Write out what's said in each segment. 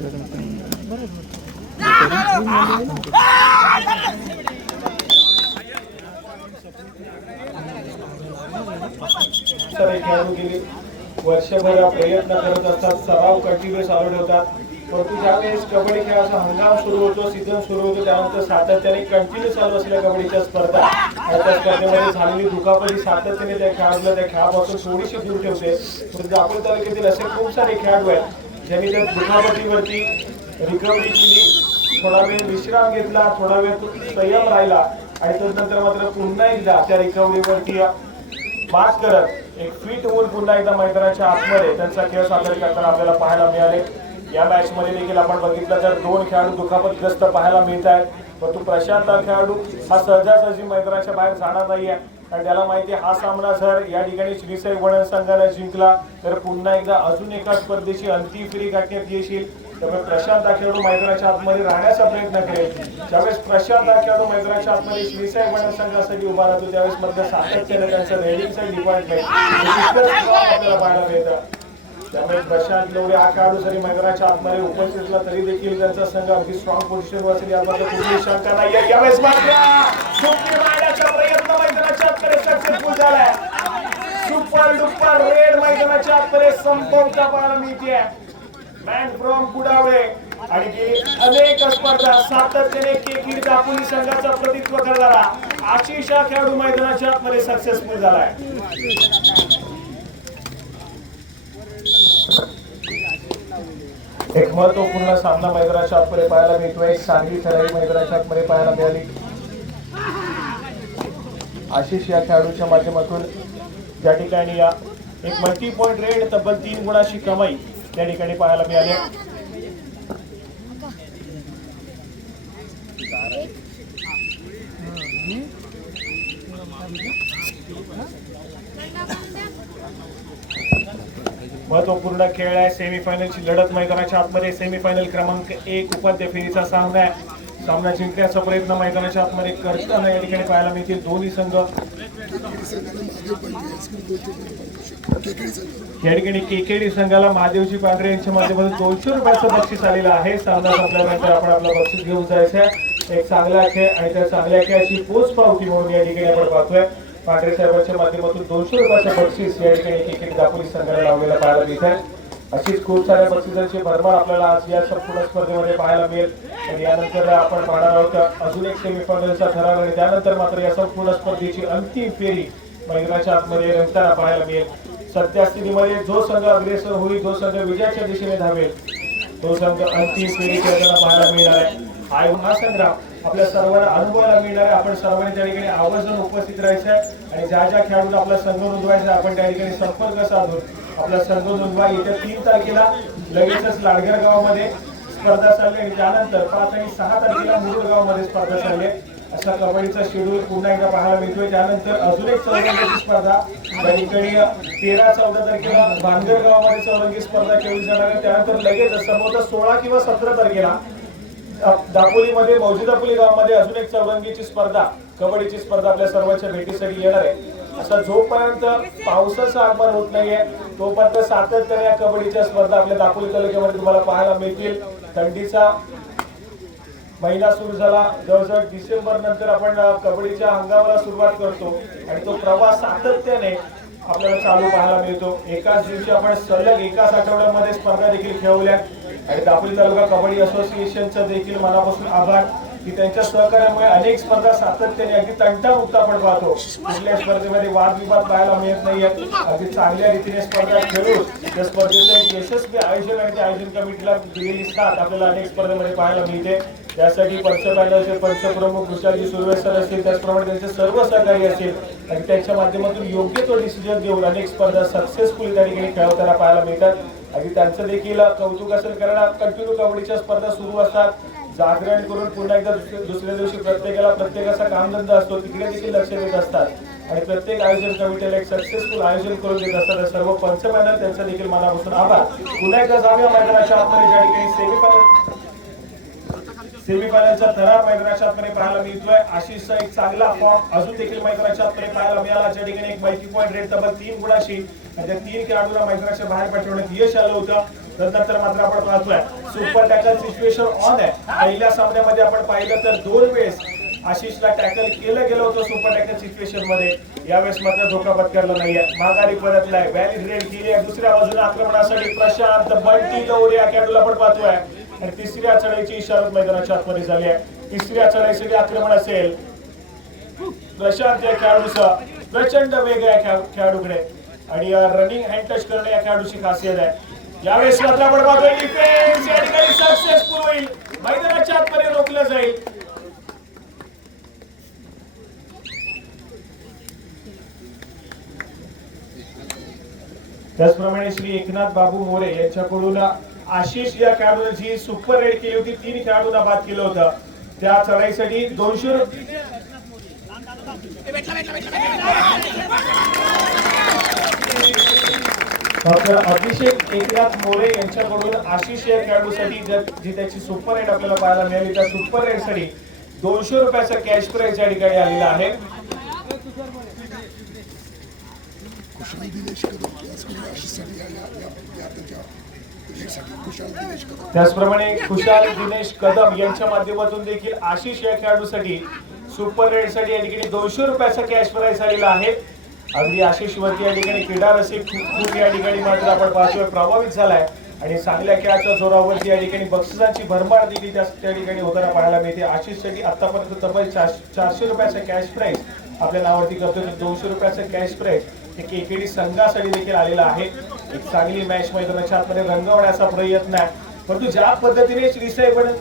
खेळाडू गेली वर्षभर प्रयत्न करत असतात, सराव कंटिन्यू चालू ठेवतात, परंतु ज्यावेळेस कबड्डी खेळाचा हंगाम सुरू होतो, सीझन सुरू होतो, त्यानंतर सातत्याने कंटिन्यू चालू असलेल्या कबड्डीच्या स्पर्धा आणि त्या स्पर्धेमध्ये झालेली दुखापती सातत्याने त्या खेळाडूला त्या खेळापासून थोडीशी दूर ठेवते. परंतु आपण तालुक्यातील असे खूप सारे खेळाडू आहेत ज्यांनी त्या दुखापतीवरती रिकव्हरी केली, थोडा वेळ विश्राम घेतला, थोडा वेळ संयम राहिला आणि त्यानंतर मात्र पुन्हा एकदा त्या रिकव्हरीवरती मात करत एक फिट होऊन पुन्हा एकदा मैदानाच्या आतमध्ये त्यांचा खेळ सादर करताना आपल्याला पाहायला मिळाले. या मॅच मध्ये देखील आपण बघितलं तर दोन खेळाडू दुखापतग्रस्त पाहायला मिळत आहेत, परंतु प्रशांत हा खेळाडू हा सहजासहजी मैदानाच्या बाहेर जाणार नाहीये आणि त्याला माहिती हा सामना जर या ठिकाणी श्रीसाई वडण संघाने जिंकला तर पुन्हा एकदा अजून एका स्पर्धेची अंतिम फेरी गाठण्यात येईल. त्यामुळे प्रशांत हा खेळाडू मैदानाच्या आतमध्ये राहण्याचा प्रयत्न करेल. ज्यावेळेस प्रशांत हा खेळाडू मैदानाच्या आतमध्ये श्रीसाई वडण संघासाठी उभा राहतो त्यावेळेस मात्र सातत्याने त्यांचं रेडिंगचं डिपार्टमेंट आपल्याला पाहायला मिळतं. त्यामुळे प्रशांत लोरे हा खेळाडू जरी मैदानाच्या आतमध्ये उपस्थित असला तरी देखील त्यांचा संघ अगदी स्ट्रॉंग पोझिशनवर असेल यामध्ये कुठलीही शंका नाहीये. यावेळेस मात्र सुट्टी मारण्याचा प्रयत्न मैदानाच्या आतमध्ये सक्सेसफुल झालाय. सुपर डुपर रेड मैदानाच्या आतमध्ये संपवता पाहायला मिळते. मॅन फ्रॉम कुडावळे आणि गेली अनेक स्पर्धा सातत्याने केकीड दापोली संघाचं प्रतिनिधित्व करणारा आशिष हा खेळाडू मैदानाच्या आतमध्ये सक्सेसफुल झालाय. एक महत्वपूर्ण सामना मैदानाच्या आतमध्ये पाहायला मिळतोय. सांगली ठराई मैदानाच्या आतमध्ये पाहायला मिळाली. आशिष या खेळाडूच्या माध्यमातून ज्या ठिकाणी या एक मल्टी पॉइंट रेड तब्बल 3 गुणाची कमाई त्या ठिकाणी पाहायला मिळाली. महत्वपूर्ण खेळ आहे. सेमीफायनलची लढत मैदानाच्या आतमध्ये सेमीफायनल क्रमांक 1 उपांत्य फेरीचा सामना आहे. सामना जिंकण्याचा प्रयत्न मैदानाच्या आतमध्ये करताना या ठिकाणी पाहायला मिळतील दोन्ही संघ. या ठिकाणी केकेडी संघाला महादेवजी पांढरे यांच्या माध्यमातून 200 रुपयाचं बक्षीस आलेलं आहे. सामना संपल्यानंतर आपण आपलं बक्षीस घेऊन जायचं. एक चांगला खेळ आणि त्या चांगल्या खेळाची पोच पावती म्हणून या ठिकाणी आपण पाहतोय. पांढरे साहेबांच्या माध्यमातून 200 रुपयाचं बक्षीस या ठिकाणी केकेडी दापोली संघाला लावलेला पाहायला मिळत आहे. अशीच खूप साऱ्या बक्षिसांची भरभर आपल्याला आज या संपूर्ण स्पर्धेमध्ये पाहायला मिळेल. आणि यानंतर आपण पाहणार आहोत अजून एक सेमीफायनलचा ठराव आणि त्यानंतर मात्र या संपूर्ण स्पर्धेची अंतिम फेरी मैदानाच्या आतमध्ये रंगताना पाहायला मिळेल. सध्या स्थितीमध्ये जो संघ अग्रेसर होईल, जो संघ विजयाच्या दिशेने धावेल, तो संघ अंतिम फेरी खेळताना पाहायला मिळणार आहे. हा संग्राम आपल्या सर्वांना अनुभवायला मिळणार आहे. आपण सर्वांनी त्या ठिकाणी आवर्जून उपस्थित राहायचं आणि ज्या ज्या खेळाडूंना आपला संघ नोंदवायचा आपण त्या ठिकाणी संपर्क साधून आपला संघ नोंदवा. येत्या 3 तारखेला लगेचच लाडघर गावामध्ये स्पर्धा चालली आणि त्यानंतर 5 आणि 6 तारखेला मुरुड गावामध्ये स्पर्धा चालली. असा कबड्डीचा शेड्यूल पुन्हा एकदा पाहायला मिळतोय. त्यानंतर अजून एक चौरंगीची स्पर्धा त्या ठिकाणी 13-14 तारखेला भानगर गावामध्ये चौरंगी स्पर्धा खेळली जाणार आहे. त्यानंतर लगेच संभवतः 16 किंवा 17 तारखेला दापोलीमध्ये मौजिदापोली गावामध्ये अजून एक चौरंगीची स्पर्धा कबड्डीची स्पर्धा आपल्या सर्वांच्या भेटीसाठी येणार आहे. असा जोपर्यंत पावसाचं आगमन होत नाहीये तोपर्यंत सातत्याने या कबड्डीच्या स्पर्धा आपल्या दापोली तालुक्यामध्ये तुम्हाला पाहायला मिळतील. थंडीचा महिना सुरू झाला, जवळजवळ डिसेंबर नंतर आपण कबड्डीच्या हंगामाला सुरुवात करतो आणि तो प्रवास सातत्याने आपल्याला चालू पाहायला मिळतो. एकाच दिवशी आपण सलग एकाच आठवड्यामध्ये स्पर्धा देखील खेळवल्या आणि दापोली तालुका कबड्डी असोसिएशनचा देखील मनापासून आभार की त्यांच्या सहकार्यामुळे अनेक स्पर्धा सातत्याने अगदी तंटामुक्त आपण पाहतो. कुठल्या स्पर्धेमध्ये वादविवाद पाहायला मिळत नाहीये. अगदी चांगल्या रीतीने स्पर्धा खेळून त्या स्पर्धेचं एक यशस्वी आयोजन आणि त्या आयोजन कमिटीला दिलेली साथ आपल्याला अनेक स्पर्धेमध्ये पाहायला मिळते. त्यासाठी पंचपॅनलचे पंचप्रमुख विशालजी सुर्वेसर असतील, त्याचप्रमाणे त्यांचे सर्व सहकारी असतील आणि त्यांच्या माध्यमातून योग्य तो डिसिजन घेऊन अनेक स्पर्धा सक्सेसफुली त्या ठिकाणी खेळवताना पाहायला मिळतात. आणि त्यांचं देखील कौतुक असेल कारण कंटिन्यू कबड्डीच्या स्पर्धा सुरू असतात. जागरण करून पुन्हा एकदा दुसऱ्या दिवशी प्रत्येकाचा कामधंदा असतो तिकडे देखील लक्ष देत असतात आणि प्रत्येक आयोजन कमिटीला एक सक्सेसफुल आयोजन करून देत असतात. सर्व पंचपॅनल त्यांचा देखील मनापासून आभार. पुन्हा एकदा जाऊया मैदानाच्या आतमध्ये ज्या ठिकाणी सेमीफायनलचा थरार मैदानाच्या आतमध्ये पाहायला मिळतोय. आशिषचा एक चांगला फॉर्म अजून देखील मैदानाच्या आतमध्ये पाहायला मिळाला. ज्या ठिकाणी एक मल्टी पॉइंट रेड तब्बल 3 गुणाशी आणि त्या 3 खेळाडूंना मैदानाच्या बाहेर पाठवण्यात यश आलं होतं. तदनंतर मात्र आपण पाहतोय सुपर टॅकल सिच्युएशन ऑन आहे. पहिल्या सामन्यामध्ये आपण पाहिलं तर 2 वेळेस आशिषला टॅकल केलं गेलं होतं सुपर टॅकल सिच्युएशन मध्ये. यावेळेस मात्र धोका पत्करला नाहीये, माघारी परतलाय, व्हॅलिड रेड केली आहे. दुसऱ्या बाजूला आक्रमणासाठी प्रशांत बंटी गौरी या खेळाडूला आपण पाहतोय आणि तिसऱ्या चढाईची इशारत मैदानाच्या आतमध्ये झाली आहे. तिसऱ्या चढाईसाठी आक्रमण असेल प्रशांत या खेळाडूचा प्रचंड वेग आहे खेळाडूकडे आणि रनिंग हँड टच करणे या खेळाडूची खासियत आहे. यावेळेस मात्र आपण पाहतोय डिफेन्स या ठिकाणी सक्सेसफुल होईल, मैदानाच्या आतमध्ये रोखलं जाईल. त्याचप्रमाणे श्री एकनाथ बाबू मोरे यांच्याकडून आशिष या खेळाडूने जी सुपर रेड केली होती, 3 खेळाडूंना बाद केलं होतं. त्या चढाईसाठी 200 अभिषेक एकनाथ मोरे यांच्याकडून आशिष या खेळाडूसाठी जी त्याची सुपर रेड आपल्याला पाहायला मिळाली, त्या सुपर रेड साठी 200 रुपयाचा कॅश प्राइज या ठिकाणी आलेला आहे. त्याचप्रमाणे खुशाल दिनेश कदम यांच्या माध्यमातून देखील आशिष या खेळाडूसाठी सुपर रेड साठी या ठिकाणी 200 रुपयाचा कॅश प्राइज आलेला आहे. अगदी आशिष वरती या ठिकाणी क्रीडा रसिक खूप या ठिकाणी मात्र आपण पाहतोय प्रभावित झालाय आणि चांगल्या खेळाच्या जोरावरती या ठिकाणी बक्षिसांची भरमार देखील त्या ठिकाणी होताना पाहायला मिळते. आशिषसाठी आतापर्यंत तब्बल 400 रुपयाचा कॅश प्राइज आपल्या नावावरती करतोय. 200 रुपयाचा कॅश प्राइज केकेडी संघासाठी देखील आलेला आहे. एक चांगली मॅच मैदानाच्या आतमध्ये रंगवण्याचा प्रयत्न आहे, परंतु ज्या पद्धतीने श्रीसाई पण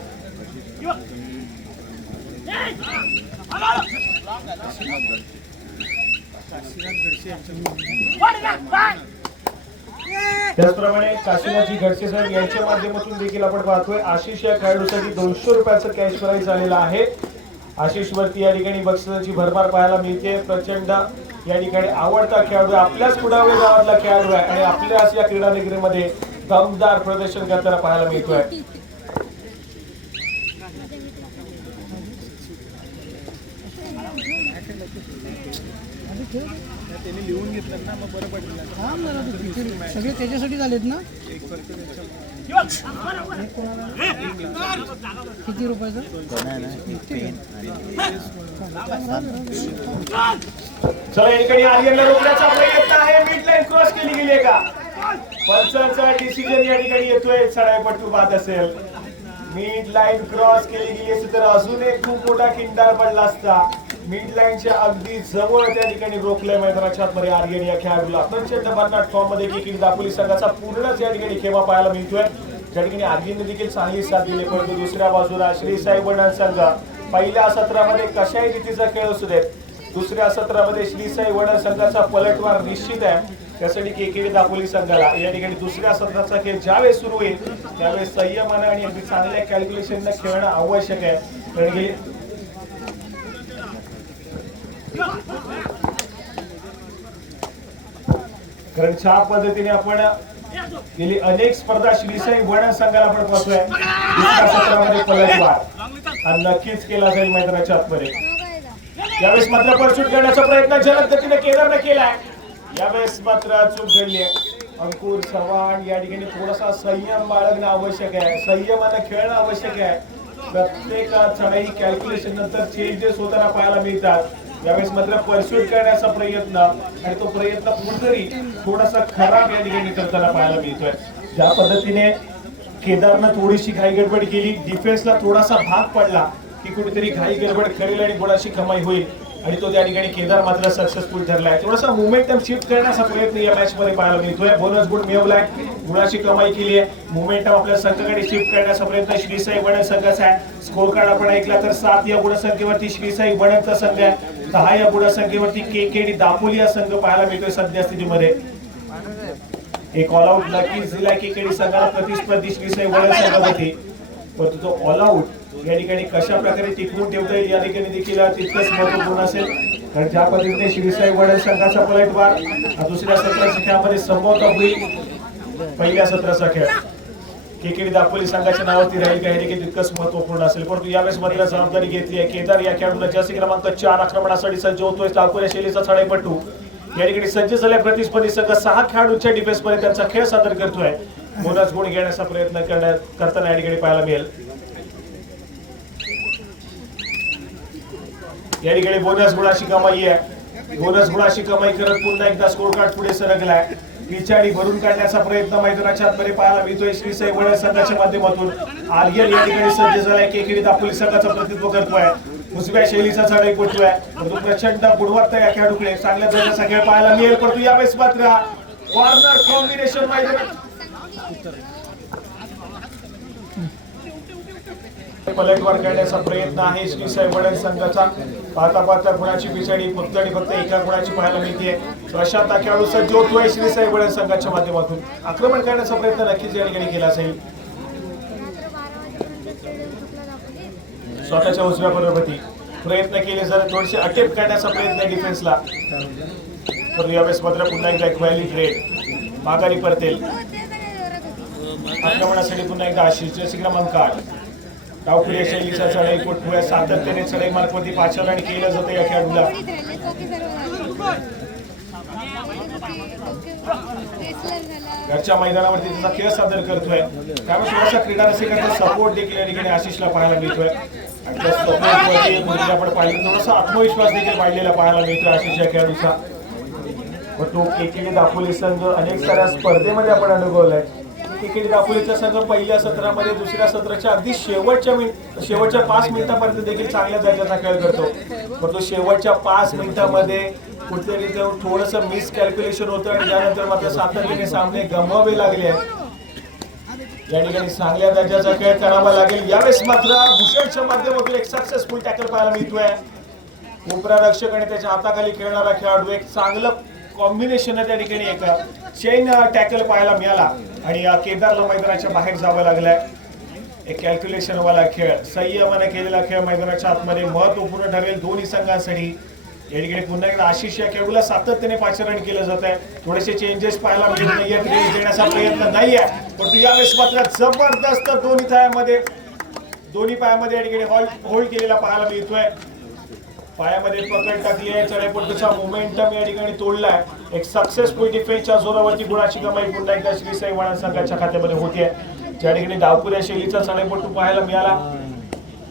त्याचप्रमाणे काशीनाथजी घडसे साहेब यांच्या माध्यमातून देखील आपण पाहतोय आशिष या खेळाडूसाठी 200 रुपयाचा कॅश प्राइज आलेला आहे. आशिष वरती या ठिकाणी बक्षिसांची भरमार पाहायला मिळते. प्रचंड या ठिकाणी आवडता खेळाडू, आपल्याच कुडावे गावातला खेळाडू आहे आणि आपल्याच या क्रीडा नगरीमध्ये दमदार प्रदर्शन करताना पाहायला मिळतोय. लिहून घेतलं ना, मग बरं पडलं. सगळे त्याच्यासाठी झालेत ना. किती रुपयाचं? चला इकडे आर्यनला रोखण्याचा प्रयत्न आहे. मिड लाईन क्रॉस केली गेली आहे का? पंचांचा डिसिजन या ठिकाणी येतोय. चढाईपट्टू बाद असेल, मिड लाईन क्रॉस केली गेली असती तर अजून एक खूप मोठा किंडार पडला असता. मिड लाईनच्या अगदी जवळ त्या ठिकाणी रोखलंय मैदानाच्या आतमध्ये आर्यन या खेळाडूला. प्रचंड भन्नाट फॉर्म मध्ये केकेडी दापोली संघाचा पूर्णच या ठिकाणी खेळा पाहायला मिळतोय, ज्या ठिकाणी आर्यनने देखील चांगली साथ दिली. परंतु दुसऱ्या बाजूला श्री साई वडण संघ पहिल्या सत्रामध्ये कशाही रीतीचा खेळ असू देत, दुसऱ्या सत्रामध्ये श्री साई वडण संघाचा पलटवार निश्चित आहे. त्यासाठी केकेडी दापोली संघाला या ठिकाणी दुसऱ्या सत्राचा खेळ ज्यावेळेस सुरू होईल त्यावेळेस संयमानं आणि अगदी चांगल्या कॅल्क्युलेशननं खेळणं आवश्यक आहे. कारण ज्या पद्धतीने आपण गेली अनेक स्पर्धा श्रीसाई वडण संघाला आपण पाहतोय, दुसऱ्या सत्रामध्ये पलटवार हा नक्कीच केला जाईल मैदानाच्या आतमध्ये. यावेळेस मात्र परसूट करण्याचा प्रयत्न जलद गतीने केदारने केलाय. यावेळेस मात्र चूक घडली आहे. अंकुर चव्हाण या ठिकाणी थोडासा संयम बाळगणं आवश्यक आहे, संयमानं खेळणं आवश्यक आहे. प्रत्येक चढाई कॅल्क्युलेशन नंतर चेंजेस होताना पाहायला मिळतात. यावेळेस मात्र परसूट करण्याचा प्रयत्न आणि तो प्रयत्न कुठेतरी थोडासा खराब या ठिकाणी करताना पाहायला मिळतोय. ज्या पद्धतीने केदारनं थोडीशी घाई गडबड केली, डिफेन्सला थोडासा भाग पडला की कुठेतरी घाई गडबड करेल आणि गुणाची कमाई होईल आणि तो त्या ठिकाणी केदार मात्र सक्सेसफुल ठरलाय. थोडासा मोमेंटम शिफ्ट करण्याचा प्रयत्न या मॅच मध्ये पाहायला मिळतोय. बोनस गुण मिळवलाय, गुणाची कमाई केली आहे. मोमेंटम आपल्या संघाकडे शिफ्ट करण्याचा प्रयत्न श्रीसाई वडण संघाचा आहे. स्कोर कार्ड आपण ऐकला तर 7 या गुणसंख्येवरती श्रीसाई वडणचा संघ आहे, 10 या गुणसंख्येवरती केकेडी दापोली हा संघ पाहायला मिळतोय. सध्या स्थितीमध्ये एक ऑल आउट नक्कीच दिलाय केकेडी संघाला प्रतिस्पर्धी श्रीसाई वडण संघावरती, परंतु तो ऑल आउट या ठिकाणी कशा प्रकारे टिकवून ठेवता येईल या ठिकाणी देखील तितकंच महत्वपूर्ण असेल. कारण ज्या पद्धतीने श्रीसाई वडण संघाचा पलटवार दुसऱ्या सत्राच्या खेळामध्ये संभवता होईल, पहिल्या सत्राचा खेळ केकेडी दापोली संघाच्या नावावरती राहील का हे देखील तितकंच महत्वपूर्ण असेल. परंतु यावेळेस मात्र जबाबदारी घेतली आहे. केदार या खेळाडूला जर्सी क्रमांक 4 आक्रमणासाठी सज्ज होतोय. टाकोऱ्या शैलीचा चढाईपट्टू या ठिकाणी सज्ज झाल्या. प्रतिस्पर्धी संघ 6 खेळाडूंच्या डिफेन्स मध्ये त्यांचा खेळ सादर करतोय. बोनस गुण घेण्याचा प्रयत्न करताना या ठिकाणी पाहायला मिळेल. या ठिकाणी बोनस गुणाची कमाई आहे. बोनस गुणाची कमाई करत पुन्हा एकदा स्कोर कार्ड पुढे सरकलाय. पिछाडी भरून काढण्याचा प्रयत्न मैदानाच्या आतमध्ये पाहायला मिळतोय श्री साई वडळ संघाच्या माध्यमातून. आर्यन या ठिकाणी सज्ज झालाय. केकेडी दापोली संघाचं प्रतिनिधित्व करतोय. उजव्या शैलीचा चढाई पोहोचतोय. परंतु प्रचंड गुणवत्ता या खेळाडूकडे चांगल्या दर्जाचा खेळ पाहायला मिळेल. परंतु यावेळेस मात्र कॉर्नर कॉम्बिनेशन मैदानात पलटवार करण्याचा प्रयत्न आहे श्री साई वडळ संघाचा. पाहता पाहता गुणाची पिछाडी फक्त एका गुणाची पाहायला मिळते. प्रशांत खेळाडू सज्ज होतोय श्री साई वडळ संघाच्या माध्यमातून. आक्रमण करण्याचा प्रयत्न नक्कीच या ठिकाणी केला जाईल. स्वतःच्या उजव्या बरोबरी प्रयत्न केले जर थोडेसे अटेम्प्ट करण्याचा प्रयत्न डिफेन्सला. परंतु यावेळेस मात्र पुन्हा एकदा एक व्हॅली ग्रेड माघारी परतेल. आक्रमणासाठी पुन्हा एकदा आशिष जर्सी क्रमांक 8 डावखुऱ्या शैलीचा चढाई पोटपुऱ्या सातत्याने चढाई मार्फत पाचारण केलं जातं या खेळाडूला. घरच्या मैदानावरती त्याचा खेळ सादर करतोय. त्यामुळे थोडासा क्रीडा रसिकांचा सपोर्ट देखील या ठिकाणी आशिषला पाहायला मिळतोय. आणि त्या सपोर्टवरती आपण पाहिलं थोडासा आत्मविश्वास देखील वाढलेला पाहायला मिळतोय आशिष या खेळाडूचा. तो केकेडी दापोली संघ अनेक साऱ्या स्पर्धेमध्ये आपण अनुभवलाय. केकेडी दापोलीचा संघ पहिल्या सत्रामध्ये दुसऱ्या सत्राच्या अगदी शेवटच्या 5 मिनिटांपर्यंत देखील चांगल्या दर्जाचा खेळ करतो. परंतु शेवटच्या 5 मिनिटांमध्ये कुठेतरी थोडंसं मिस कॅल्क्युलेशन होतं आणि त्यानंतर मात्र सातत्याने सामने गमवावे लागले आहेत. या ठिकाणी चांगल्या दर्जाचा खेळ करावा लागेल. यावेळेस मात्र भूषणच्या माध्यमातून एक सक्सेसफुल टॅकल पाहायला मिळतोय. उपरा रक्षक आणि त्याच्या हाताखाली खेळणारा खेळाडू एक चांगलं कॉम्बिनेशन त्या ठिकाणी एक चेन टॅकल पाहायला मिळाला आणि केदारला मैदानाच्या बाहेर जावं लागलंय. एक कॅल्क्युलेशन वाला खेळ संयमाने केलेला खेळ मैदानाच्या आतमध्ये महत्वपूर्ण ठरेल दोन्ही संघांसाठी. या ठिकाणी पुन्हा एकदा आशिष या खेळाडूला सातत्याने पाचारण केलं जात आहे. थोडेसे चेंजेस पाहायला मिळत नाहीयेत. रेस देण्याचा प्रयत्न नाही आहे. परंतु यावेळेस मात्र जबरदस्त दोन्ही पायामध्ये या ठिकाणी होल्ड केलेला पाहायला मिळतोय. पायामध्ये पकड टाकली आहे. चढाईपट्टूचा मोमेंटम या ठिकाणी तोडलाय. एक सक्सेसफुल डिफेन्सच्या जोरावरती गुणाची कमाई पुन्हा एकदा श्री साई वडळ संघाच्या खात्यामध्ये होतीये. ज्या ठिकाणी डावपुऱ्या शैलीचा चढाईपट्टू पाहायला मिळाला.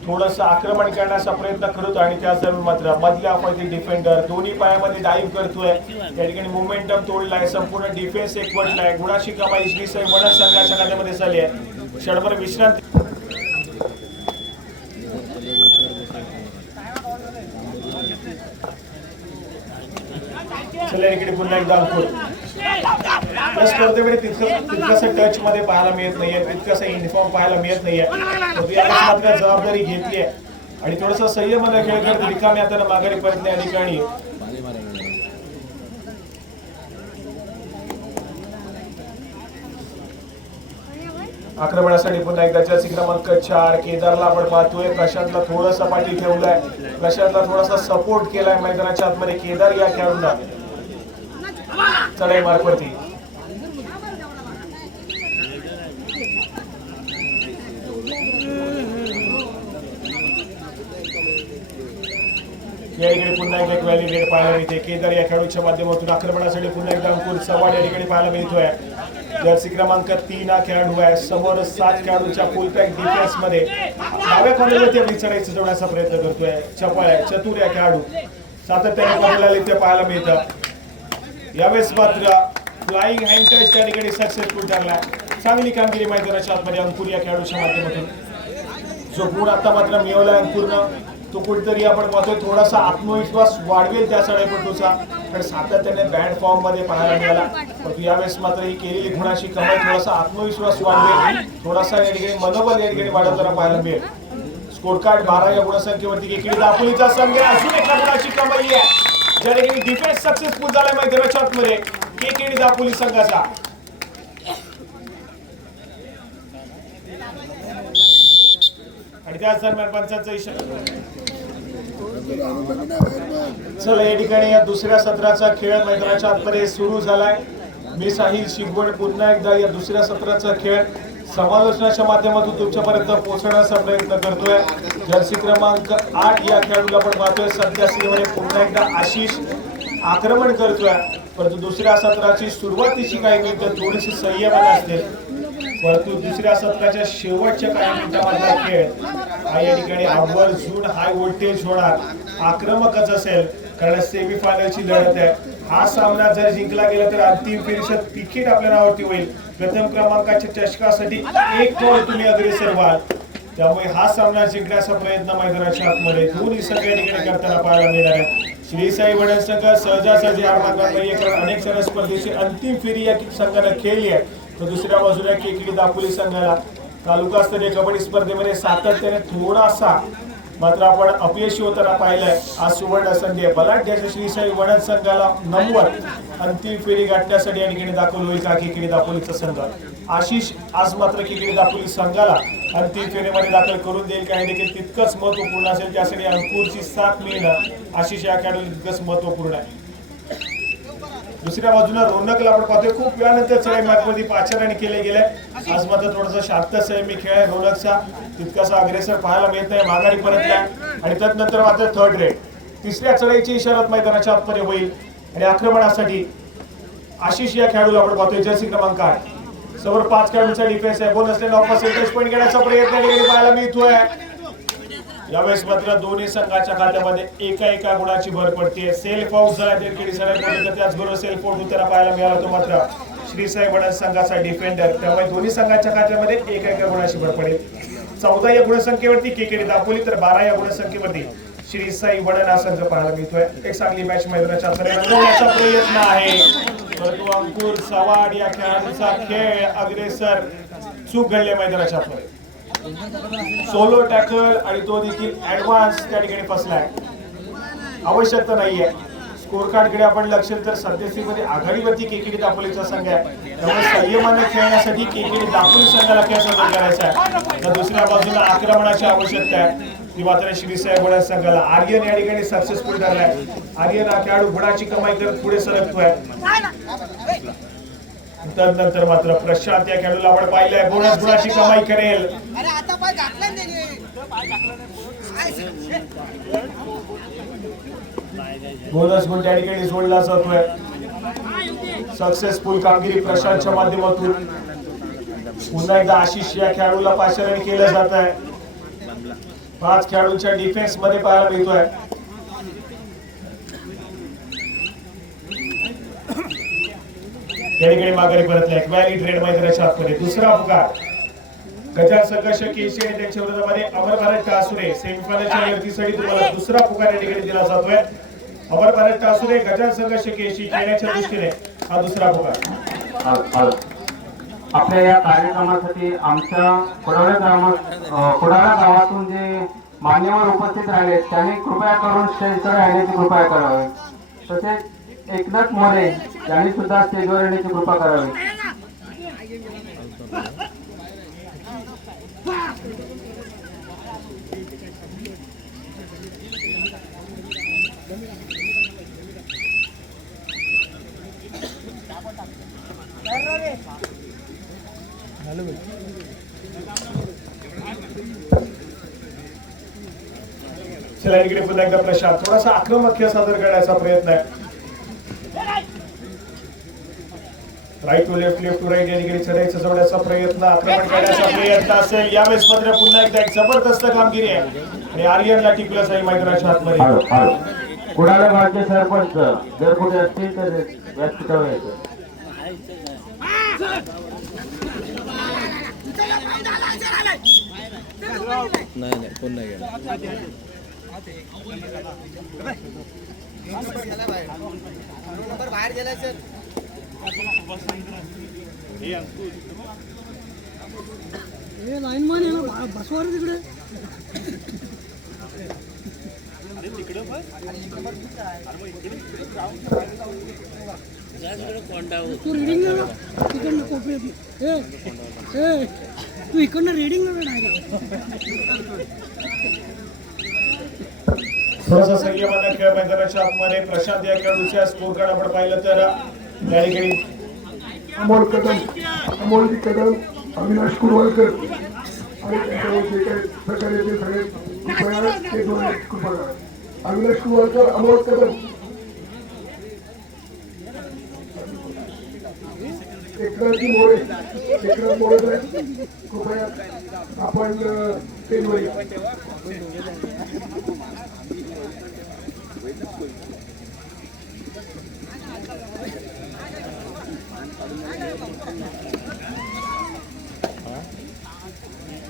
थोडंसं आक्रमण करण्याचा प्रयत्न करतो आणि त्याच दरम्यान मात्र मधल्या ऑफरची डिफेंडर दोन्ही पायामध्ये डाईव्ह करतोय. त्या ठिकाणी मोमेंटम तोडलाय. संपूर्ण डिफेन्स एकवटलाय. गुणाची कमाई श्री साई वडळ संघाच्या खात्यामध्ये झाली आहे. क्षणभर विश्रांती. इकडे पुन्हा एकदा अंकुर या स्पर्धेमध्ये तितकंसं टच मध्ये पाहायला मिळत नाहीये. तितकंसं युनिफॉर्म पाहायला मिळत नाहीये. मात्र जबाबदारी घेतली आहे आणि थोडंसं संयमाने खेळ करत रिकाम्या हाताने माघारी परतणे या ठिकाणी आक्रमणासाठी पुन्हा एकदा जर्सी क्रमांक 4 केदारला आपण पाहतोय. प्रशांतला थोडंसं पाठी ठेवलाय. प्रशांतला थोडासा सपोर्ट केलाय मैदानाच्या आतमध्ये. केदार या खेळाडूला चढाई मार्फती या ठिकाणी पुन्हा एक व्हॅली रेड पाहायला मिळते. केदार या खेळाडूच्या माध्यमातून आक्रमणासाठी पुन्हा एकदा अंकुर सवाड या ठिकाणी पाहायला मिळतोय. जर्सी क्रमांक 3 हा खेळाडू आहे. समोर 7 खेळाडूंच्या फुल पॅक डिफेन्स मध्ये डाव्या कॉर्नरवरती आपली चढाई सजवण्याचा प्रयत्न करतोय. चपळ आहे, चतुर आहे खेळाडू. सातत्याने कॉर्नरला ते पाहायला मिळतं. यावेळेस मात्र फ्लाइंग हँड टच त्या ठिकाणी सक्सेसफुल ठरला. चांगली कामगिरी मैदानाच्या आतमध्ये अंकुर या खेळाडूच्या माध्यमातून. जो गुण आता मात्र मिळवला अंकुरनं तो कुठेतरी आपण पाहतोय थोडासा आत्मविश्वास वाढवेल त्या चढाईपट्टूचा. पण सातत्याने बॅड फॉर्म मध्ये पाहायला मिळाला. परंतु यावेळेस मात्र ही केलेली गुणाची कमाई थोडासा आत्मविश्वास वाढवेल. थोडासा या ठिकाणी मनोबल या ठिकाणी वाढवताना पाहायला मिळेल. स्कोर कार्ड 12 या गुणसंख्येवरती केकेडी दापोलीचा संघ अजून एका गुणाची कमाई आहे. ज्या ठिकाणी डिफेन्स सक्सेसफुल झालाय मैदानाच्या आतमध्ये केकेडी दापोली संघाचा. आणि त्याच दरम्यान पंचांचा इशारा. चला या ठिकाणी या दुसऱ्या सत्राचा खेळ मैदानाच्या आतमध्ये सुरू झालाय. मी साहिल शिगवण पुन्हा एकदा या दुसऱ्या सत्राचा खेळ समालोचनाच्या माध्यमातून तुमच्यापर्यंत पोहोचवण्याचा प्रयत्न करतोय. जर्सी क्रमांक 8 या खेळाडूला आपण पाहतोय. सध्या सीमेवर पुन्हा एकदा आशिष आक्रमण करतोय. परंतु दुसऱ्या सत्राची सुरुवातीची काही मिनिटं थोडीशी संयमाने असते. परंतु दुसऱ्या सत्राच्या शेवटच्या काही मिनिटांमधला खेळ हा या ठिकाणी आवर्जून हाय व्होल्टेज होणार, आक्रमकच असेल, कारण सेमीफायनलची लढत आहे. हा सामना जर जिंकला गेला तर अंतिम फेरीचं तिकीट आपल्या नावावरती होईल. प्रथम क्रमांकाच्या चषकासाठी एक पाऊल तुम्ही अग्रेसर व्हाल. त्यामुळे हा सामना जिंकण्याचा प्रयत्न मैदानाच्या आतमध्ये दोन्ही संघ या ठिकाणी करताना पाहायला मिळणार आहे. श्री साई वडन संघ सहजासहजी हार मानवांमध्ये कारण अनेक सण स्पर्धेची अंतिम फेरी या संघाने खेळली आहे. तर दुसऱ्या बाजूला केकेडी दापोली संघाला तालुकास्तरीय कबड्डी स्पर्धेमध्ये सातत्याने थोडासा मात्र आपण अपयशी होताना पाहिलंय. आज सुवर्ण संधी आहे. बलाढ्याच्या श्री साई वडन संघाला नंबर अंतिम फेरी गाठण्यासाठी या ठिकाणी दाखल होईल का केकेडी दापोलीचा संघ. आशिष आज मात्र केकेडी दापोली संघाला अंतिम फेरीमध्ये दाखल करून देईल का हे देखील तितकंच महत्वपूर्ण असेल. त्यासाठी अंकुरची साथ मिळणं आशिष या खेळाडूला तितकंच महत्वपूर्ण आहे. दुसऱ्या बाजूला रोनकला आपण पाहतोय खूप वेळानंतर चढाई मॅचमध्ये पाचाराने केले गेले. आज मात्र थोडासा शांत संयमी खेळ आहे रोनकचा, तितकासा अग्रेसर पाहायला मिळत नाही, माघारी परतलाय. आणि त्यानंतर मात्र थर्ड रेड तिसऱ्या चढाईची इशारत मैदानाच्या आतमध्ये होईल. आणि आक्रमणासाठी आशिष या खेळाडूला आपण पाहतोय जर्सी क्रमांक 8 समोर 5 खेळाडूंचा डिफेन्स आहे. बोनसने नॉक पर्सेंटेज पॉईंट घेण्याचा प्रयत्न पाहायला मिळतोय. यावेळेस मात्र दोन्ही संघाच्या खात्यामध्ये एका गुणाची भर पडते. सेल्फ आउट झाला त्याचबरोबर सेल्फ आउट होताना पाहायला मिळाला तो मात्र श्री साई वडन संघाचा डिफेंडर. त्यामुळे दोन्ही संघाच्या खात्यामध्ये एका गुणाची भर पडेल. 14 या गुणसंख्येवरती केकेडी दापोली तर 12 या गुणसंख्येवरती श्री साई वडन हा संघ पाहायला मिळतोय. एक चांगली मॅच मैदानाच्या रंगवण्याचा प्रयत्न आहे, परंतु अंकुर सवाड या खेळाडूचा खेळ अग्रेसर चूक घडले मैदानाच्या आतमध्ये. सोलो टॅकल आणि तो देखील ऍडव्हान्स त्या ठिकाणी फसलाय. आवश्यकता नाहीये. स्कोर कार्डकडे आपण लक्ष दिलं तर सद्यस्थितीमध्ये आघाडीवरती केकेडी दापोलीचा संघ आहे. त्यामुळे संयमाने खेळण्यासाठी केकेडी दापोली संघाला खेळ सादर करायचा आहे. तर दुसऱ्या बाजूला आक्रमणाची आवश्यकता आहे, ती मात्र श्री साई वडन संघाला. आर्यन या ठिकाणी सक्सेसफुल ठरलाय. आर्यन हा खेळाडू गुणाची कमाई करत पुढे सरकतोय. त्यानंतर मात्र प्रशांत या खेळाडूला आपण पाहिलंय बोनस गुणाची कमाई करेल. बोनस गुण त्या ठिकाणी जोडला जातोय. सक्सेसफुल कामगिरी प्रशांतच्या माध्यमातून पुन्हा एकदा आशिष या खेळाडूला पाचारण केलं जात आहे. 5 खेळाडूंच्या डिफेन्स मध्ये पाहायला मिळतोय. या ठिकाणी माघारी परतलाय. व्हॅलिड रेड मैदानाच्या आतमध्ये दुसरा पुकार गजान संघर्ष केशी आणि त्यांच्या विरोधामध्ये अमर भारत टासुरे सेमीफायनलच्या लढतीसाठी तुम्हाला दुसरा पुकार या ठिकाणी दिला जातोय. अमर भारत टासुरे गजान संघर्ष केशी खेळण्याच्या दृष्टीने हा दुसरा पुकार. आपल्या या कार्यक्रमासाठी आमच्या कोडाळा गावातून जे मान्यवर उपस्थित राहिले त्यांनी कृपया करून स्टेजवर येण्याची कृपया करावी. तसेच एकनाथ मोरे यांनी सुद्धा स्टेजवर येण्याची कृपा करावी. चला इकडे पुन्हा एकदा प्रशांत थोडासा आक्रमक खेळ सादर करण्याचा प्रयत्न आहे. Right to left left to right या ठिकाणी चढायचं सोडण्याचा प्रयत्न आक्रमण करण्याचा प्रयत्न असेल. यावेळेस मात्र पुन्हा एकदा एक जबरदस्त कामगिरी आहे आणि आर्यनला टिकलं जाईल मैदानाच्या आतमध्ये. कुडाला गावचे सरपंच जर कुठे असतील तर व्यासपीठावर यायचं. नाही कोण नाही गेला. बाहेर गेलाय सर. लाईनमन आहे ना बसवा रे तिकडे. तू रीडिंग ना तिकडनं कॉपी तू इकडनं रीडिंग ना डायरेक्ट. थोडासा संयमानं खेळ मैदानाच्या आतमध्ये प्रशांत या खेळाडूच्या स्कोर कार्ड आपण पाहिलं तर या ठिकाणी अमोल कदम अविनाश कुरवालकर आणि त्यांच्यावर जे काही प्रकारे ते सगळे कृपया ते दोन कृपा करा. अविनाश कुरवालकर अमोल कदम एक विक्रांती मोरे, विक्रांत मोरे साहेब कृपया आपण स्टेजवर या.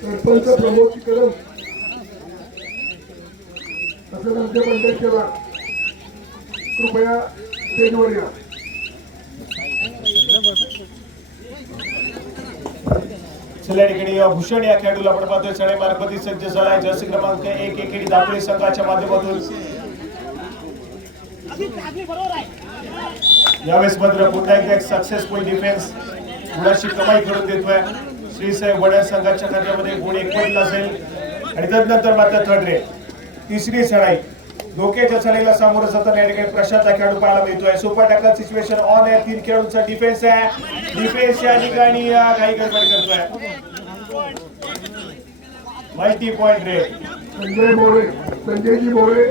सरपंच प्रमोद कदम तसंच आमच्या पंचायत सेवा कृपया स्टेजवर या. चला ठिकाणी भूषण या खेळाडूला आपण पाहतोय चढाई मार्गवरती सज्ज झालाय. जर्सी क्रमांक 1 एकेडी दापोली संघाच्या माध्यमातून यावेळेस मात्र पुन्हा एकदा एक सक्सेसफुल डिफेन्स गुणाची कमाई करून देतोय. श्रीसाई वडा संघाच्या खात्यामध्ये गुण 1 पॉइंट असेल आणि त्यानंतर मात्र थर्ड रेट तिसरी चढाई धोक्याच्या चढाईला सामोरं जाताना या ठिकाणी प्रशांत खेळाडू पाहायला मिळतोय. सुपर टॅकल सिच्युएशन ऑन आहे. 3 खेळाडूंचा डिफेन्स आहे. डिफेन्स या ठिकाणी काही गडबड करतोय. Multi point raid Sanjay More, संजयजी मोरे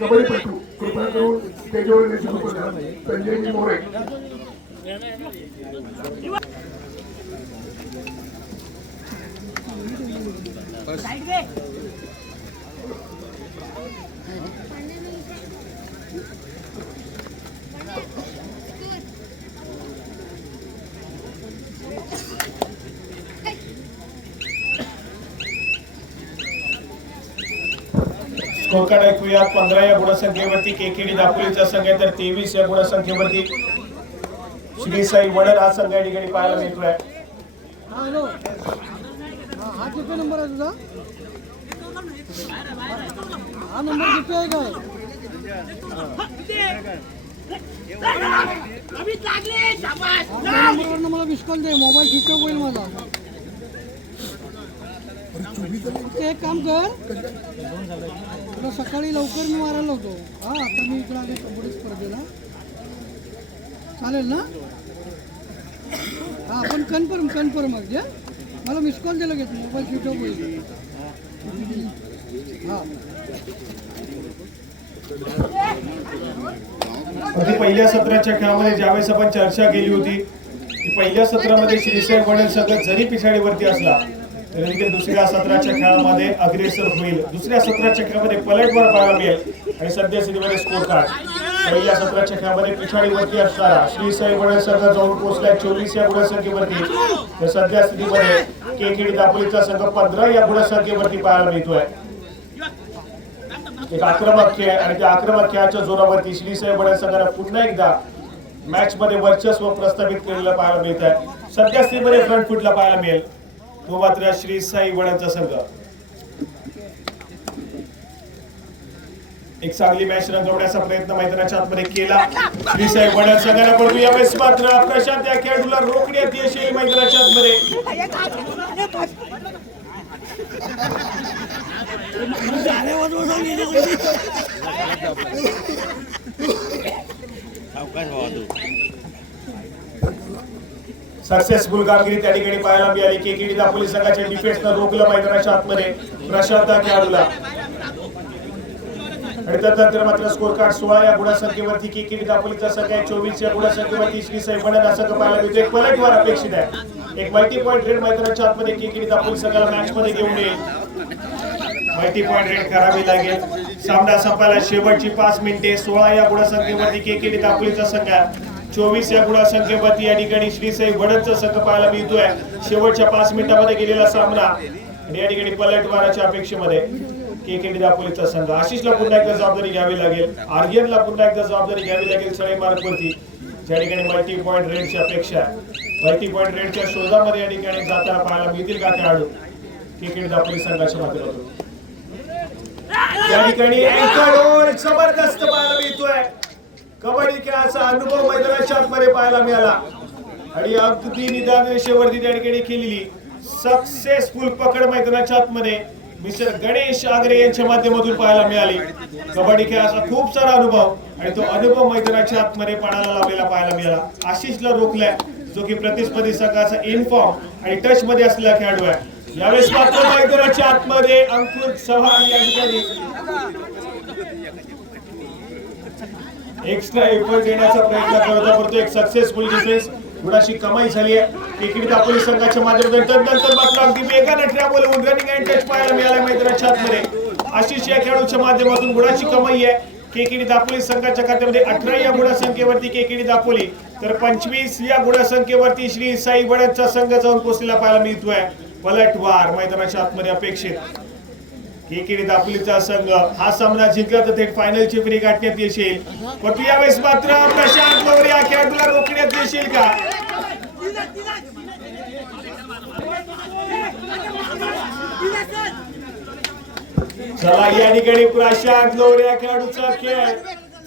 कबड्डीपटू कृपया करून स्टेजवर येण्याची कृपा करा. संजयजी मोरे. स्कोर कार्ड ऐकूया. 15 या गुणसंख्येवरती केकेडी दापोलीचा संघ आहे तर 23 या गुणसंख्येवरती श्रीसाई वडर हा संघ या ठिकाणी पाहायला मिळतोय. हॅलो, हा किती नंबर आहे तुझा? हा नंबर किती आहे काय? नंबरवरनं मला मिस कॉल दे. मोबाईल स्विच ऑफ होईल माझा. एक काम कर, तुला सकाळी लवकर मी मारायला होतो. हा आता मी इकडे आले कबड्डी स्पर्धेला. चालेल ना? हा आपण कन्फर्म अगदी. मला मिस कॉल दिला घेतो. मोबाईल स्विच ऑफ होईल. हा पहिल्या सत्राच्या खेळामध्ये ज्यावेळेस आपण चर्चा केली होती की पहिल्या सत्रामध्ये श्रीसाई वडर संघ जरी पिछाडीवरती असला तरी दुसऱ्या सत्राच्या खेळामध्ये अग्रेसर होईल. दुसऱ्या सत्राच्या खेळामध्ये पलटवार पाहायला मिळेल आणि सध्या स्थितीमध्ये स्कोर कार्ड पहिल्या सत्राच्या खेळामध्ये पिछाडीवरती असणारा श्रीसाई वडर संघ जाऊन पोहोचलाय 24 या गुणसंख्येवरती तर सध्या स्थितीमध्ये केकेडी दापोलीचा संघ 15 या गुणसंख्येवरती पाहायला मिळतोय. एक आक्रमक खेळ आणि त्या आक्रमक खेळाच्या जोरावरती श्रीसाई वडर संघाला पुन्हा एकदा मॅच मध्ये वर्चस्व प्रस्थापित केलेलं पाहायला मिळत आहे. सध्या स्थितीमध्ये फ्रंट फुटला पाहायला मिळेल तो मात्र श्रीसाई वडाचा संघ. एक चांगली मॅच रंगवण्याचा प्रयत्न मैदानाच्या आतमध्ये केला श्रीसाई वडा संघाला, परंतु यावेळेस मात्र प्रशांत या खेळाडूला रोखण्यात यश येईल मैदानाच्या आतमध्ये. सक्सेसफुल कामगिरी त्या ठिकाणी पाहायला मिळाली. केकेडी दापोली संघाच्या डिफेन्सनं रोखलं मैदानाच्या आतमध्ये प्रशांत खेळाडूला आणि त्यानंतर मात्र स्कोर कार्ड 16 या गुणसंख्येवरती केकेडी दापोलीचा संघ आहे. 24 या गुणसंख्येवरती श्रीसाई वडा संघ पाहायला मिळतो. एक पलटवार अपेक्षित आहे. एक मल्टी पॉइंट रेड मैदानाच्या आतमध्ये केकेडी दापोली संघाला मॅच मध्ये घेऊन येईल. मल्टी पॉइंट रेड करावी लागेल. सामना संपायला शेवटची 5 मिनिटे. 16 या गुणसंख्येवरती केकेडी दापोलीचा संघ, 24 या गुणसंख्येवरती या ठिकाणी श्रीसाई वडचा संघ पाहायला मिळतोय. शेवटच्या 5 मिनिटांमध्ये गेलेला सामना आणि या ठिकाणी पलटवाराच्या अपेक्षेमध्ये केकेडी दापोलीचा संघ. आशिषला पुन्हा एकदा जबाबदारी घ्यावी लागेल. आर्यनला पुन्हा एकदा जबाबदारी घ्यावी लागेल सळई मार्गवरती ज्या ठिकाणी मल्टी पॉइंट रेडची अपेक्षा आहे. मल्टी पॉइंट रेडच्या शोधामध्ये या ठिकाणी जाताना पाहायला मिळतील का खेळाडू केकेडी दापोली संघाच्या माध्यमातून. या ठिकाणी अँकर जबरदस्त पाहायला मिळतोय. कबड्डी खेळाचा अनुभव मैदानाच्या आतमध्ये पाहायला मिळाला आणि अगदी निदान रेषेवरती त्या ठिकाणी केलेली सक्सेसफुल पकड मैदानाच्या आतमध्ये मिस्टर गणेश आगरे यांच्या माध्यमातून पाहायला मिळाली. कबड्डी खेळाचा खूप सारा अनुभव आणि तो अनुभव मैदानाच्या आतमध्ये पाण्याला लावलेला पाहायला मिळाला. आशिषला रोखलाय जो की प्रतिस्पर्धी संघाचा इनफॉर्म आणि टच मध्ये असलेला खेळाडू आहे. यावेळेस मात्र मैदानाच्या आतमध्ये अंकुर चव्हाण या ठिकाणी एक्स्ट्रा एफर्ट देण्याचा प्रयत्न करत होता, परंतु एक सक्सेसफुल डिफेन्स गुणाची कमाई झाली आहे केकेडी दापोली संघाच्या माध्यमातून. त्यानंतर मात्र अगदी वेगाने ट्रॅव्हल होऊन रनिंग अँड टच पाहायला मिळाला मैदानाच्या आतमध्ये. आशिष या खेळाडूच्या माध्यमातून गुणाची कमाई आहे केकेडी दापोली संघाच्या खात्यामध्ये. 18 या गुणसंख्येवरती केकेडी दापोली, तर 25 या गुणसंख्येवरती श्री साई वडदचा संघ जाऊन पोहोचलेला पाहायला मिळतोय. पलटवार मैदानाच्या आतमध्ये अपेक्षित. केकेडी दापोलीचा संघ हा सामना जिंकला तर थेट फायनलची फेरी गाठण्यात येईल. परंतु यावेळेस मात्र प्रशांत लोवरे या खेळाडूला रोखण्यात येईल का? चला या ठिकाणी प्रशांत लोवरे या खेळाडूचा खेळ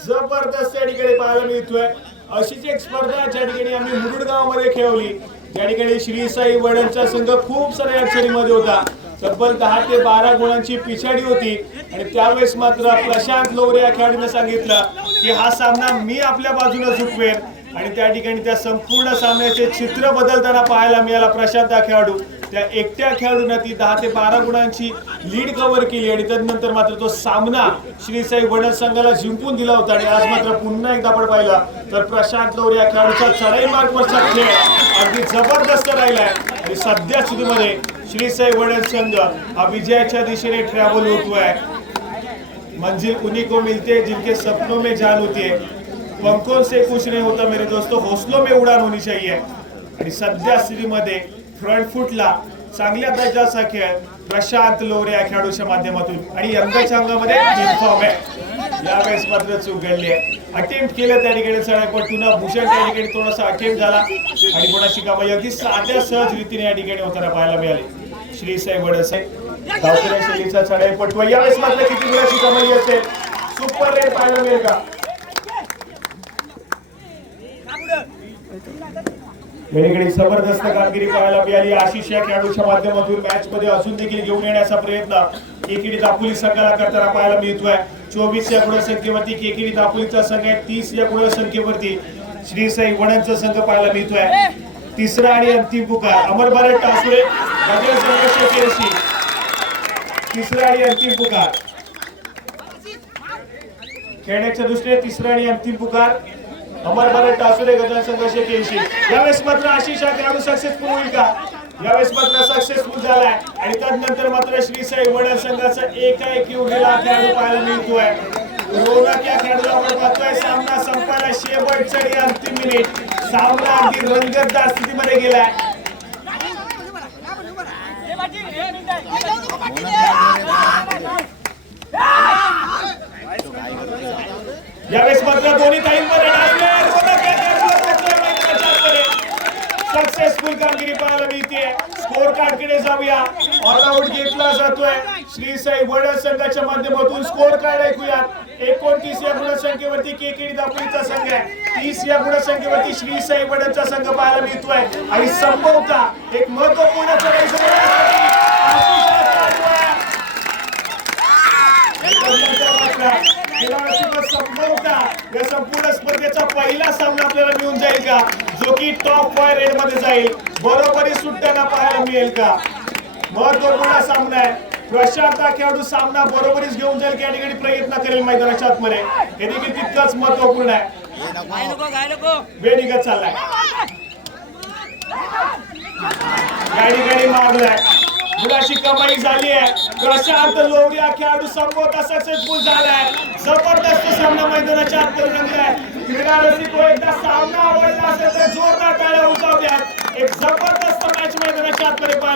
जबरदस्त या ठिकाणी पाहायला मिळतोय. अशीच एक स्पर्धा ज्या ठिकाणी आम्ही मुरुड गावामध्ये खेळवली, ज्या ठिकाणी श्री साई वडदचा संघ खूप साऱ्या अडचणीमध्ये होता. तब्बल 10 ते 12 गुणांची पिछाडी होती आणि त्यावेळेस मात्र प्रशांत लोवरे या खेळाडूने सांगितलं की हा सामना मी आपल्या बाजूने जिंकवेन आणि त्या ठिकाणी त्या संपूर्ण सामन्याचे चित्र बदलताना पाहायला मिळाला. प्रशांत हा खेळाडू त्या एकट्या खेळाडूने ती 10 ते 12 गुणांची लीड कव्हर केली आणि त्यानंतर मात्र तो सामना श्री साई वडद संघाला जिंकून दिला होता. आणि आज मात्र पुन्हा एकदा आपण पाहिला तर प्रशांत लोवरे या खेळाडूचा चढाई मार्गवरचा खेळ अगदी जबरदस्त राहिलाय आणि सध्या स्थितीमध्ये श्री साई वडद संघ हा विजयाच्या दिशेने ट्रॅव्हल होतोय. मंजिल उन्हीं को मिलते जिनके सपनों में जान होती है, पंखों से कुछ नहीं होता मेरे दोस्तों, हौसलों में उडान होनी चाहिए. आणि सध्या स्थितीमध्ये फ्रंट फुटला चांगल्या दर्जाचा खेळ प्रशांत लोवरे या खेळाडूच्या माध्यमातून आणि यंदाच्या अंगामध्ये फॉर्म आहे. यावेळेस मात्र चूक घडली आहे. अटेम्प्ट केलं त्या ठिकाणी चढाईपटून भूषण त्या ठिकाणी थोडासा अटेम्प्ट झाला आणि कोणाची कमाई अगदी साध्या सहज रीतीने या ठिकाणी होताना पाहायला मिळाली. श्री साई वडद धावकऱ्या शैलीचा चढाईपटू यावेळेस मात्र किती गुणाची कमाई असेल, सुपर रेट पाहायला मिळेल का? वेगवेगळी जबरदस्त कामगिरी पाहायला मिळाली. आशिष या खेळाडूच्या माध्यमातून मॅच मध्ये अजून देखील घेऊन येण्याचा प्रयत्न केकेडी दापोली संघाला करताना पाहायला मिळतोय. 24 या गुणसंख्येवरती केकेडी दापोलीचा संघ आहे. 30 या गुणसंख्येवरती श्री साई वडदचा संघ पाहायला मिळतोय. तिसरा आणि अंतिम पुकार अमर भारत टासुरे गगन संघर्ष केळशी. तिसरा आणि अंतिम पुकार खेळण्याच्या दृष्टीने तिसरा आणि अंतिम पुकार अमर भारत टासुरे गगन संघर्ष केळशी. यावेळेस मात्र आशिष हा खेळाडू सक्सेसफुल होईल का? यावेळेस मात्र सक्सेसफुल झालाय आणि त्यानंतर मात्र श्री साई वडद संघाचा एकाएकी उरलेला खेळाडू पाहायला मिळतोय. रोनक या खेळाडूला आपण पाहतोय. सामना संपायला शेवटची अंतिम मिनिट. सामना अगदी रंगतदार स्थितीमध्ये गेलाय. यावेळेस मात्र दोन्ही टाईममध्ये सक्सेसफुल कामगिरी पाहायला मिळते. स्कोर कार्डकडे जाऊया. ऑल आउट घेतला जातोय श्री साई वडद संघाच्या माध्यमातून. स्कोर कार्ड ऐकूया. 29 या गुणसंख्येवरती केकेडी दापोलीचा संघ आहे. 30 या गुणसंख्येवरती श्री साई वडदचा संघ पाहायला मिळतोय आणि संभवतः एक महत्वपूर्ण या संपूर्ण स्पर्धेचा पहिला सामना आपल्याला मिळून जाईल का, जो की टॉप 5 रेड मध्ये जाईल. बरोबरी सुटताना पाहायला मिळेल का? महत्वपूर्ण सामना आहे. प्रशांत हा खेळाडू सामना बरोबरीच घेऊन जाईल या ठिकाणी प्रयत्न करेल मैदानाच्या आतमध्ये. हे देखील तितकंच महत्वपूर्ण आहे. वेळ निघत चाललाय या ठिकाणी मारलाय. गुणाची कमाई झाली आहे. प्रशांत लोवरे हा खेळाडू संपवता सक्सेसफुल झालाय. जबरदस्त सामना मैदानाच्या आत रंगलाय. क्रीडा रसिको एकदा सामना आवडला असेल तर जोरदार टाळ्या उचलू द्या. एक जबरदस्त मॅच मैदानाच्या आतमध्ये